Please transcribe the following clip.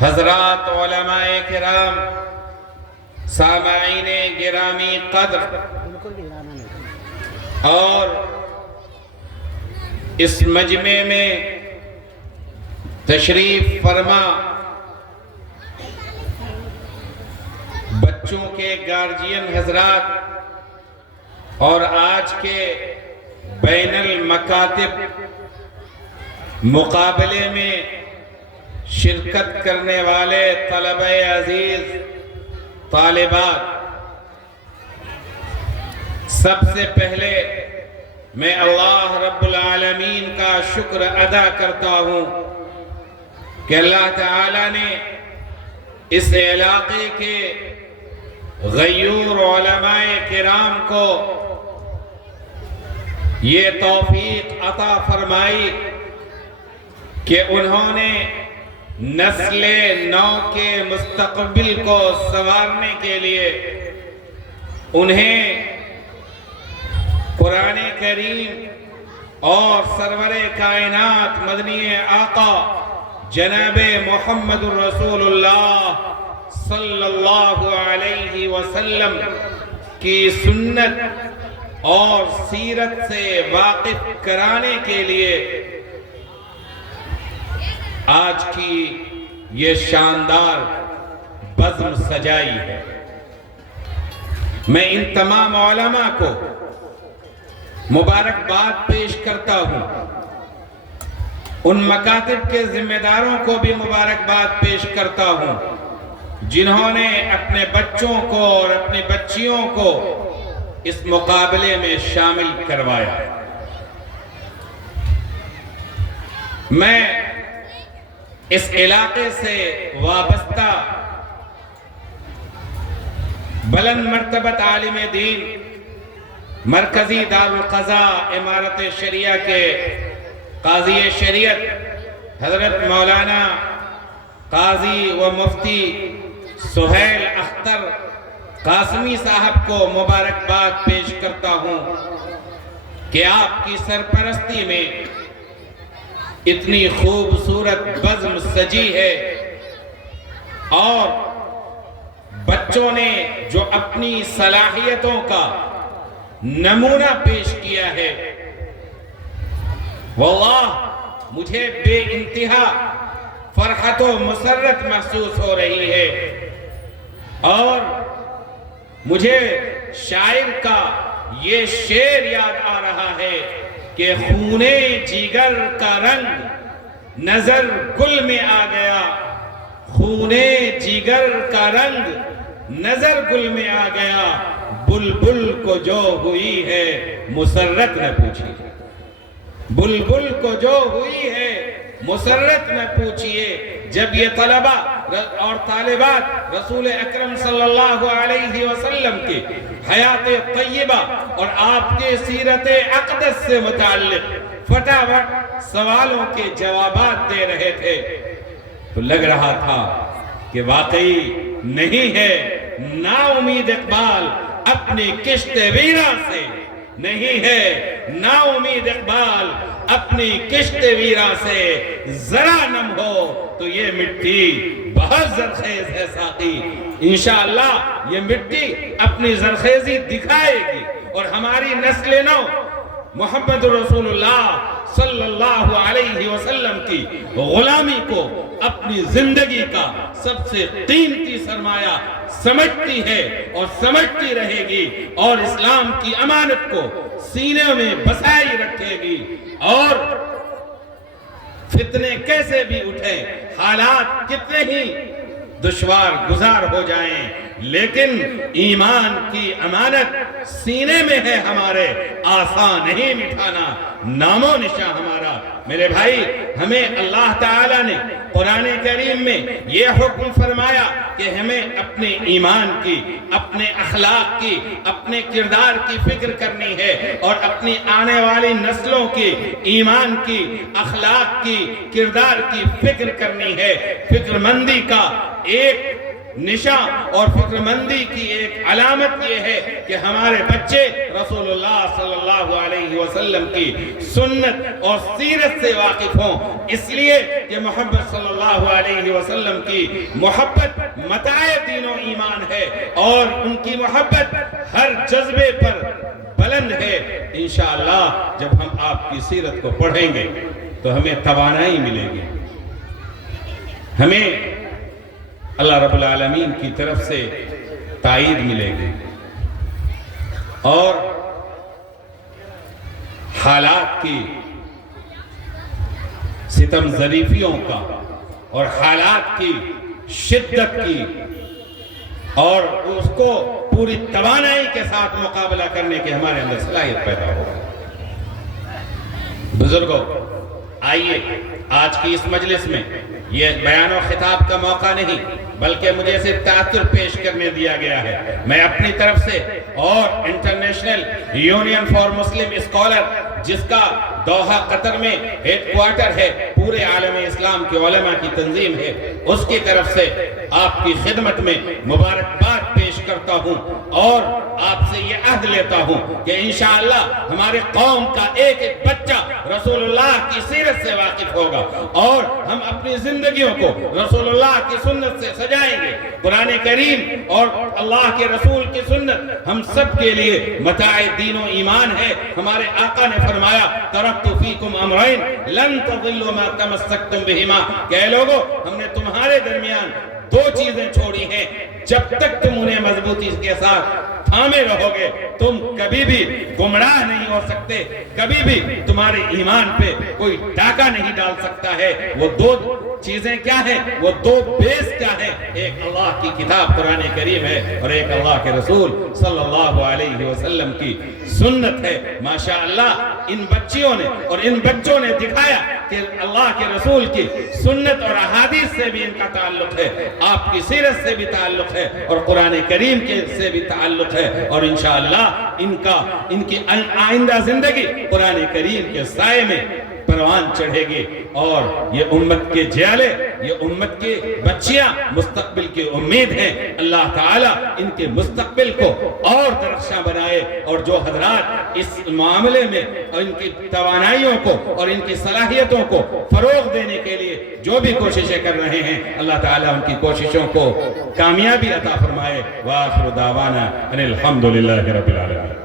حضرات علماء کرام، سامعین گرامی قدر اور اس مجمع میں تشریف فرما بچوں کے گارجین حضرات اور آج کے بین المکاتب مقابلے میں شرکت کرنے والے طلبہ عزیز، طالبات، سب سے پہلے میں اللہ رب العالمین کا شکر ادا کرتا ہوں کہ اللہ تعالیٰ نے اس علاقے کے غیور علماء کرام کو یہ توفیق عطا فرمائی کہ انہوں نے نسل نو کے مستقبل کو سنوارنے کے لیے انہیں قرآن کریم اور سرور کائنات مدنی آقا جناب محمد الرسول اللہ صلی اللہ علیہ وسلم کی سنت اور سیرت سے واقف کرانے کے لیے آج کی یہ شاندار بزم سجائی ہے۔ میں ان تمام علماء کو مبارکباد پیش کرتا ہوں، ان مکاتب کے ذمہ داروں کو بھی مبارکباد پیش کرتا ہوں جنہوں نے اپنے بچوں کو اور اپنی بچیوں کو اس مقابلے میں شامل کروایا۔ میں اس علاقے سے وابستہ بلند مرتبت عالم دین، مرکزی دارالقضاء امارت شریعہ کے قاضی شریعت حضرت مولانا قاضی و مفتی سہیل اختر قاسمی صاحب کو مبارکباد پیش کرتا ہوں کہ آپ کی سرپرستی میں اتنی خوبصورت بزم سجی ہے اور بچوں نے جو اپنی صلاحیتوں کا نمونہ پیش کیا ہے، واللہ مجھے بے انتہا فرحت و مسرت محسوس ہو رہی ہے اور مجھے شاعر کا یہ شعر یاد آ رہا ہے کہ خونے جگر کا رنگ نظر گل میں آ گیا، خونے جگر کا رنگ نظر گل میں آ گیا، بلبل کو جو ہوئی ہے مسرت نہ پوچھیے، بلبل کو جو ہوئی ہے مسرت نہ پوچھیے۔ جب یہ طلبہ اور طالبات رسول اکرم صلی اللہ علیہ وسلم کی حیات طیبہ اور آپ کے سیرت اقدس سے متعلق فٹافٹ سوالوں کے جوابات دے رہے تھے تو لگ رہا تھا کہ واقعی نہیں ہے نا امید اقبال اپنی کشت ویرا سے، نہیں ہے نا امید اقبال اپنی کشت ویرا سے، ذرا نم ہو تو یہ مٹی بہت زرخیز ہے ساقی، انشاءاللہ یہ مٹی اپنی زرخیزی دکھائے گی اور ہماری نسل نو محمد رسول اللہ صلی اللہ علیہ وسلم کی غلامی کو اپنی زندگی کا سب سے قیمتی سرمایہ سمجھتی ہے اور سمجھتی رہے گی اور اسلام کی امانت کو سینے میں بسائی رکھے گی۔ اور فتنے کیسے بھی اٹھیں، حالات کتنے ہی دشوار گزار ہو جائیں، لیکن ایمان کی امانت سینے میں ہے ہمارے، آسان نہیں مٹھانا نام و نشاں ہمارا۔ میرے بھائی، ہمیں اللہ تعالیٰ نے قرآن کریم میں یہ حکم فرمایا کہ ہمیں اپنے ایمان کی، اپنے اخلاق کی، اپنے کردار کی فکر کرنی ہے اور اپنی آنے والی نسلوں کی ایمان کی، اخلاق کی، کردار کی فکر کرنی ہے۔ فکر مندی کا ایک نشان اور فکر مندی کی ایک علامت یہ ہے کہ ہمارے بچے رسول اللہ صلی اللہ علیہ وسلم کی سنت اور سیرت سے واقف ہوں، اس لیے کہ محمد صلی اللہ علیہ وسلم کی محبت متاع دین و ایمان ہے، اور ان کی محبت ہر جذبے پر بلند ہے۔ انشاءاللہ جب ہم آپ کی سیرت کو پڑھیں گے تو ہمیں توانائی ملے گی، ہمیں اللہ رب العالمین کی طرف سے تائید ملے گی، اور حالات کی ستم ظریفیوں کا اور حالات کی شدت کی اور اس کو پوری توانائی کے ساتھ مقابلہ کرنے کے ہمارے اندر صلاحیت پیدا ہو۔ بزرگوں، آئیے آج کی اس مجلس میں یہ بیان و خطاب کا موقع نہیں بلکہ مجھے صرف تأثر پیش کرنے دیا گیا ہے۔ میں اپنی طرف سے اور international union for Muslim scholar جس کا دوحہ قطر میں ہیڈ کوارٹر ہے، پورے عالم اسلام کے علماء کی تنظیم ہے، اس کی طرف سے آپ کی خدمت میں مبارکباد پیش کرتا ہوں اور آپ سے یہ عہد لیتا ہوں کہ انشاءاللہ ہمارے قوم کا ایک ایک بچہ رسول اللہ کی سیرت سے واقف ہوگا، اور ہم اپنی زندگیوں کو رسول اللہ کی سنت سے سجائیں گے۔ قرآن کریم اور اللہ کے رسول کی سنت ہم سب کے لیے متاع دین و ایمان ہے۔ ہمارے آقا نے فرمایا ترکت فیکم امرین لن تضلوا ما تمسکتم بہما، کہ اے لوگو ہم نے تمہارے درمیان دو چیزیں چھوڑی ہیں، جب تک تم انہیں مضبوطی کے ساتھ تھامے رہو گے تم کبھی بھی گمراہ نہیں ہو سکتے، کبھی بھی تمہارے ایمان پہ کوئی ڈاکہ نہیں ڈال سکتا ہے۔ وہ دو چیزیں کیا ہیں؟ وہ دو بیس کیا ہیں؟ ایک اللہ کی کتاب قرآن کریم ہے اور ایک اللہ کے رسول صلی اللہ علیہ وسلم کی سنت ہے۔ ماشاءاللہ ان بچیوں نے اور ان بچوں نے دکھایا کہ اللہ کے رسول کی سنت اور احادیث سے بھی ان کا تعلق ہے، آپ کی سیرت سے بھی تعلق ہے اور قرآن کریم کے سے بھی تعلق ہے، اور انشاءاللہ ان کی آئندہ زندگی قرآن کریم کے سائے میں پروان چڑھے گی، اور یہ امت کے جیالے، یہ امت کے بچیاں مستقبل کی امید ہیں۔ اللہ تعالیٰ ان کے مستقبل کو اور درخشاں بنائے، اور جو حضرات اس معاملے میں ان کی توانائیوں کو اور ان کی صلاحیتوں کو فروغ دینے کے لیے جو بھی کوششیں کر رہے ہیں، اللہ تعالیٰ ان کی کوششوں کو کامیابی عطا فرمائے۔ وآخر دعوانا ان الحمدللہ رب العالمین۔